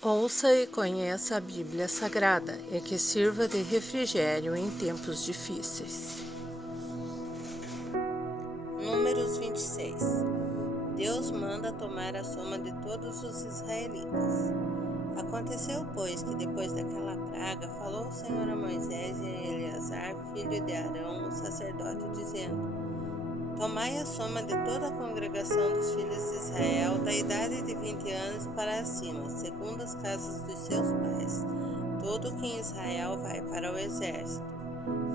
Ouça e conheça a Bíblia Sagrada e que sirva de refrigério em tempos difíceis. Números 26. Deus manda tomar a soma de todos os israelitas. Aconteceu, pois, que depois daquela praga, falou o Senhor a Moisés e a Eleazar, filho de Arão, o sacerdote, dizendo: Tomai a soma de toda a congregação dos filhos de Israel, da idade de 20 anos para acima, segundo as casas dos seus pais, todo que em Israel vai para o exército.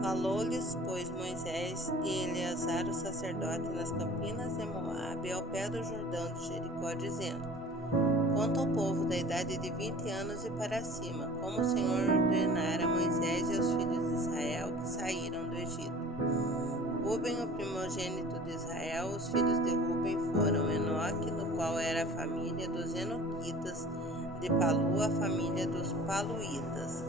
Falou-lhes, pois, Moisés e Eleazar, o sacerdote, nas campinas de Moabe, ao pé do Jordão de Jericó, dizendo: Conta ao povo da idade de 20 anos e para cima, como o Senhor ordenara a Moisés e aos filhos de Israel que saíram do Egito. Ruben, o primogênito de Israel, os filhos de Ruben foram Enoque, do qual era a família dos Enoquitas, de Palu, a família dos Paluítas,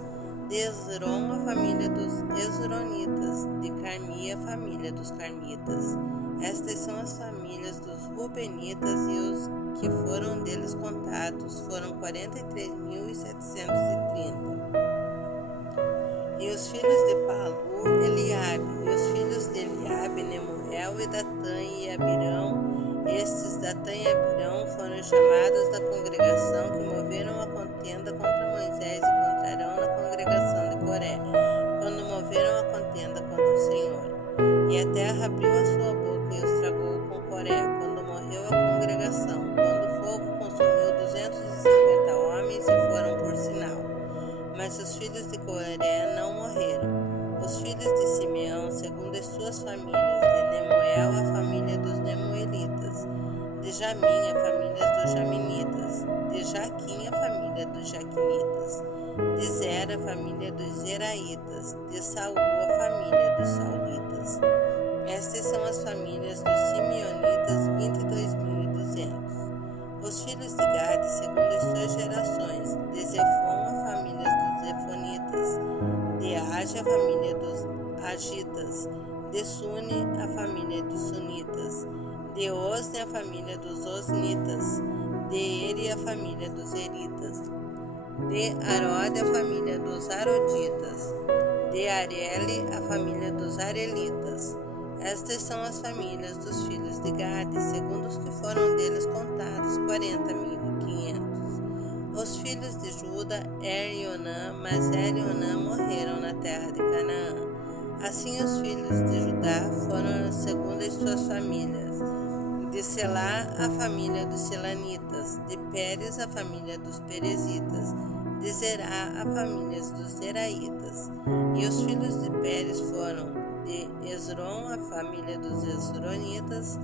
de Esrom, a família dos Esronitas, de Carmi, a família dos Carmitas. Estas são as famílias dos Rubenitas, e os que foram deles contados foram 43.730. E os filhos de Palu, Eliabe, e os filhos de Eliabe, Nemuel e Datã e Abirão. Estes, Datã e Abirão, foram chamados da congregação que moveram a contenda contra Moisés e contra Arão na congregação de Coré, quando moveram a contenda contra o Senhor. E a terra abriu a sua boca e os tragou com Coré, quando morreu a congregação, quando o fogo consumiu 250 homens e foram por sinal. Mas os filhos de Coré não morreram. Os filhos de Simeão, segundo as suas famílias, de Nemuel, a família dos Nemuelitas, de Jamim, a família dos Jaminitas, de Jaquim, a família dos Jaquinitas, de Zera, a família dos Zeraitas, de Saul, a família dos Saulitas. Estas são as famílias dos Simeonitas, 22.200. Os filhos de Gade, segundo as suas gerações, de Zefon, a família dos Zefonitas, de Age, a família dos Agitas, de Suni, a família dos Sunitas, de Osni, a família dos Osnitas, de Eri, a família dos Eritas, de Arode, a família dos Aroditas, de Areli, a família dos Arelitas. Estas são as famílias dos filhos de Gade, segundo os que foram deles contados, 40.500. Os filhos de Juda, e Onã, mas e Onã morreram na terra de Canaã. Assim os filhos de Judá foram segundo as suas famílias. De Selá, a família dos Selanitas, de Pérez, a família dos Perezitas, de Zerá, a família dos Zeraitas. E os filhos de Pérez foram de Esrom, a família dos Esronitas,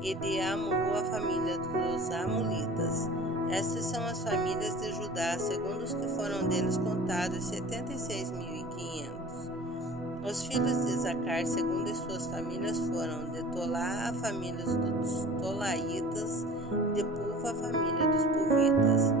e de Amu, a família dos Amulitas. Estas são as famílias de Judá, segundo os que foram deles contados, 76.500. Os filhos de Isacar, segundo as suas famílias, foram de Tolá, a família dos Tolaitas, de Puva, a família dos Puvitas,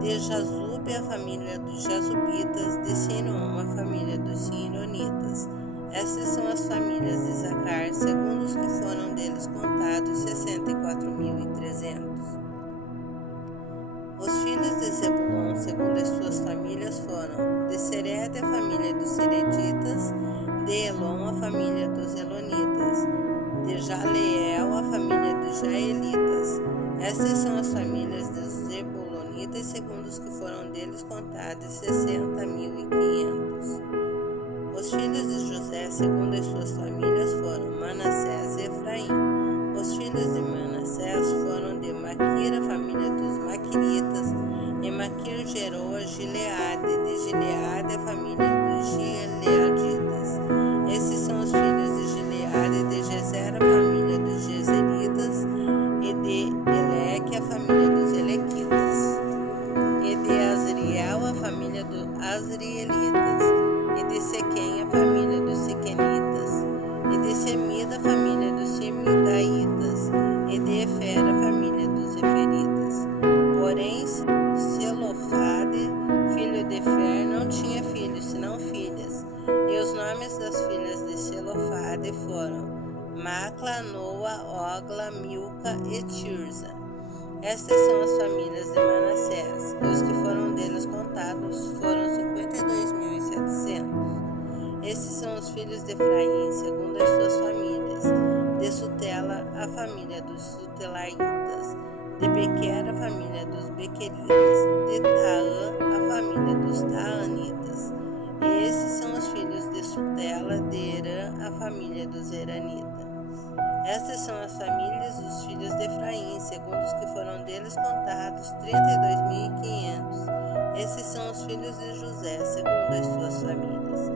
de Jazube, a família dos Jazubitas, de Sinom, a família dos Sironitas. Estas são as famílias de Isacar, segundo os que foram deles contados, 64.300. Os filhos de Zebulon, segundo as suas famílias, foram de Sered, a família dos Sereditas, de Elon, a família dos Elonitas, de Jaleel, a família dos Jaelitas. Estas são as famílias dos Zebulonitas, segundo os que foram deles contados, 60.500. Os filhos de José, segundo as suas famílias, foram Manassés e Efraim. Os filhos de Manassés foram de Maquir, a família dos Maquiritas, e Maquir gerou a Gileade, de Gileade, a família dos Gileaditas. Esses são os filhos de Gileade, de Gezer, a família dos Gezeritas, e de Eleque, a família dos Elequitas, e de Azriel, a família dos Azrielitas, e de Sequém, a família dos Sequenitas, e de Semida, a família dos Semidaitas, e de Efer, a família dos Eferitas. Porém, Zelofade, filho de Efer, não tinha filhos, senão filhas, e os nomes das filhas de Zelofade foram Macla, Noa, Ogla, Milca e Tirza. Estas são as famílias de Manassés, e os que foram filhos de Efraim, segundo as suas famílias. De Sutela, a família dos Sutelaitas. De Bequer, a família dos Bequeritas. De Taã, a família dos Taanitas. Esses são os filhos de Sutela. De Herã, a família dos Heranitas. Estas são as famílias dos filhos de Efraim, segundo os que foram deles contados, 32.500. Esses são os filhos de José, segundo as suas famílias.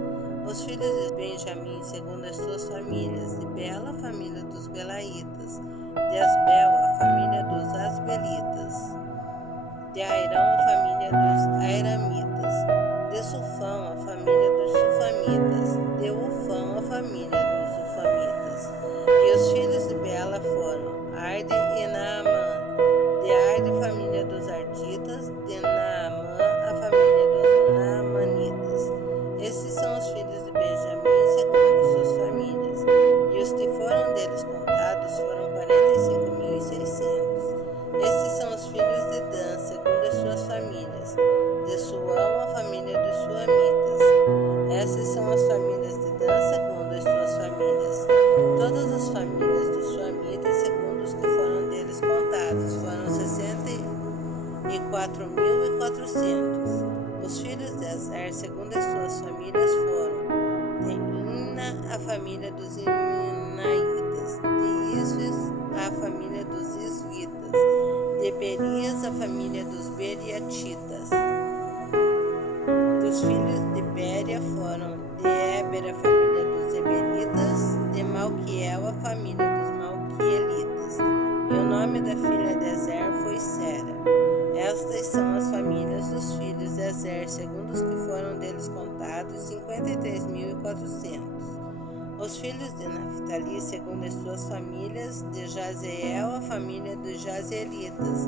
Os filhos de Benjamim, segundo as suas famílias. De Bela, a família dos Belaitas. De Asbel, a família dos Asbelitas. De Airão, a família dos Airamitas. De Sufão, a família dos Sufamitas. De Ufão, a família dos Ufamitas. E os filhos de Bela foram Arde e Naamã. De Arde, família dos Arditas. De Naamã, a família dos Naamanitas. Esses são os filhos de Benjamim, segundo as suas famílias. E os que foram deles contados foram 45.600. Esses são os filhos de Dan, segundo as suas famílias. De Suão, a família dos Suamitas. Essas são as famílias de Dan, segundo as suas famílias. Todas as famílias dos Suamitas, segundo os que foram deles contados, foram 64.400. Os filhos de Azer, segundo as suas famílias, foram de Imna, a família dos Imnaitas. De Isvis, a família dos Isvitas. De Berias, a família dos Beriatitas. Dos filhos de Béria foram de Éber, a família dos Eberitas. De Malquiel, a família dos Malquielitas. E o nome da filha de Azer foi Sera. Estas são as famílias dos filhos de Azer, segundo os que foram deles contados, 53.400. Os filhos de Naphtali, segundo as suas famílias. De Jazeel, a família dos Jazelitas.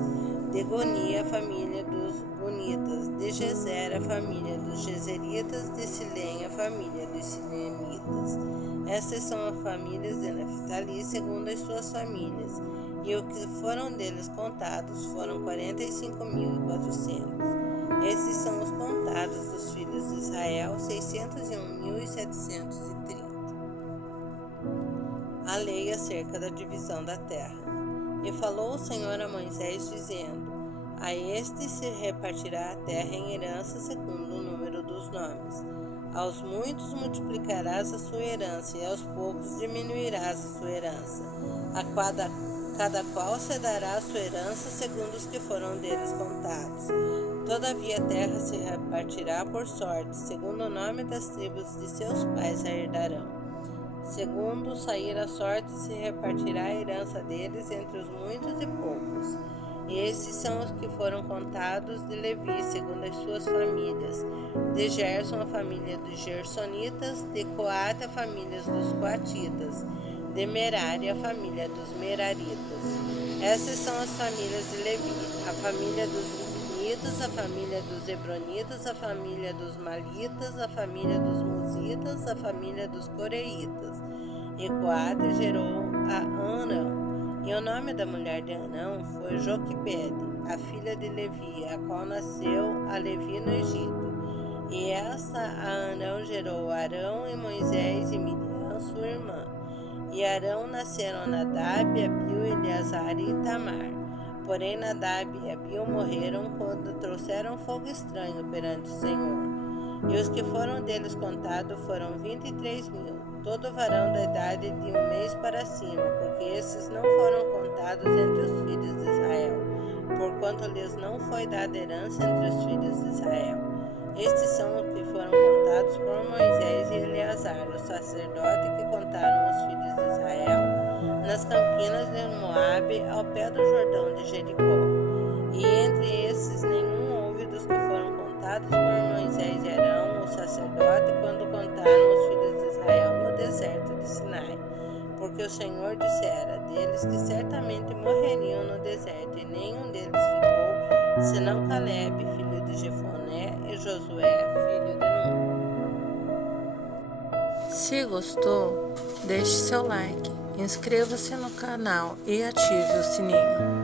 De Goni, a família dos Gonitas. De Gezer, a família dos Gezeritas. De Silém, a família dos Silemitas. Essas são as famílias de Naphtali, segundo as suas famílias. E o que foram deles contados foram 45.400. Esses são os contados dos filhos de Israel, 601.730. A lei acerca da divisão da terra. E falou o Senhor a Moisés, dizendo: a este se repartirá a terra em herança segundo o número dos nomes. Aos muitos multiplicarás a sua herança, e aos poucos diminuirás a sua herança. A cada qual se dará a sua herança segundo os que foram deles contados. Todavia a terra se repartirá por sorte, segundo o nome das tribos de seus pais a herdarão. Segundo sair a sorte, se repartirá a herança deles entre os muitos e poucos. E esses são os que foram contados de Levi, segundo as suas famílias. De Gerson, a família dos Gersonitas. De Coate, a família dos Coatitas. De Merari, a família dos Meraritas. Essas são as famílias de Levi: a família dos Rubenitas, a família dos Hebronitas, a família dos Malitas, a família dos Musitas, a família dos Coreitas. E Coate gerou a Anão. E o nome da mulher de Anão foi Joquebede, a filha de Levi, a qual nasceu a Levi no Egito. E esta a Anão gerou Arão e Moisés e Miriam, sua irmã. E Arão nasceram Nadab, Abiú, Eleazar e Itamar. Porém Nadab e Abiú morreram quando trouxeram fogo estranho perante o Senhor. E os que foram deles contados foram 23.000, todo varão da idade de 1 mês para cima, porque esses não foram contados entre os filhos de Israel, porquanto lhes não foi dada herança entre os filhos de Israel. Estes são os que foram contados por Moisés e Eleazar, o sacerdote, que contaram os filhos de Israel nas campinas de Moabe, ao pé do Jordão de Jericó. E entre esses nenhum houve dos que foram contados por Moisés e Arão, o sacerdote, quando contaram os filhos de Israel no deserto de Sinai. Porque o Senhor dissera deles que certamente morreriam no deserto, e nenhum deles ficou, senão Caleb, filho de Jefoné, e Josué, filho de Nun. Se gostou, deixe seu like, inscreva-se no canal e ative o sininho.